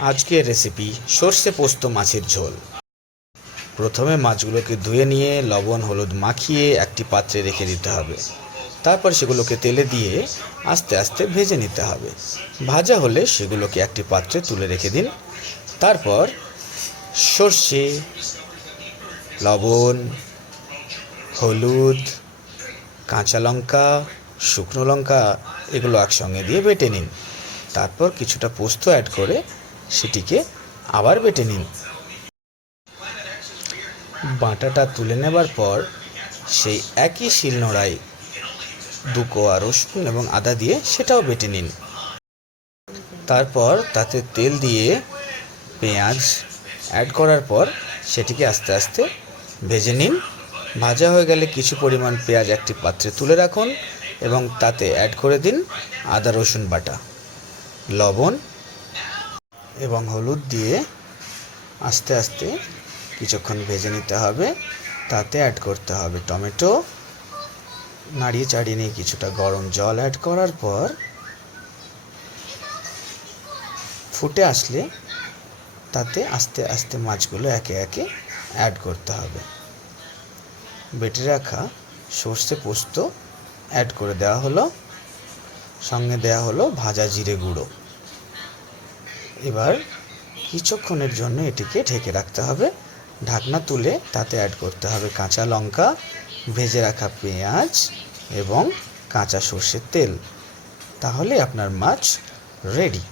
আজকের রেসিপি সর্ষে পোস্ত মাছের ঝোল। প্রথমে মাছগুলোকে ধুয়ে নিয়ে লবণ হলুদ মাখিয়ে একটি পাত্রে রেখে দিতে হবে। তারপর সেগুলোকে তেলে দিয়ে আস্তে আস্তে ভেজে নিতে হবে। ভাজা হলে সেগুলোকে একটি পাত্রে তুলে রেখে দিন। তারপর সর্ষে, লবণ, হলুদ, কাঁচা লঙ্কা, শুকনো লঙ্কা এগুলো একসঙ্গে দিয়ে বেটে নিন। তারপর কিছুটা পোস্ত অ্যাড করে সেটিকে আবার বেটে নিন। বাটাটা তুলে নেবার পর সেই একই শিলনোড়ায় 2 কোয়া রসুন এবং আদা দিয়ে সেটাও বেটে নিন। তারপর তাতে তেল দিয়ে পেঁয়াজ অ্যাড করার পর সেটিকে আস্তে আস্তে ভেজে নিন। ভাজা হয়ে গেলে কিছু পরিমাণ পেঁয়াজ একটি পাত্রে তুলে রাখুন এবং তাতে অ্যাড করে দিন আদা রসুন বাটা, লবণ এবং হলুদ দিয়ে আস্তে আস্তে কিছুক্ষণ ভেজে নিতে হবে। তাতে অ্যাড করতে হবে টমেটো, নাড়িয়ে চাড়িয়ে নিয়ে কিছুটা গরম জল অ্যাড করার পর ফুটে আসলে তাতে আস্তে আস্তে মাছগুলো একে একে অ্যাড করতে হবে। বেটে রাখা সর্ষে পোস্ত অ্যাড করে দেওয়া হলো, সঙ্গে দেওয়া হলো ভাজা জিরে গুঁড়ো। এবার কিছুক্ষণের জন্য এটিকে ঢেকে রাখতে হবে। ঢাকনা তুলে তাতে অ্যাড করতে হবে কাঁচা লঙ্কা, ভেজে রাখা পেঁয়াজ এবং কাঁচা সর্ষের তেল। তাহলে আপনার মাছ রেডি।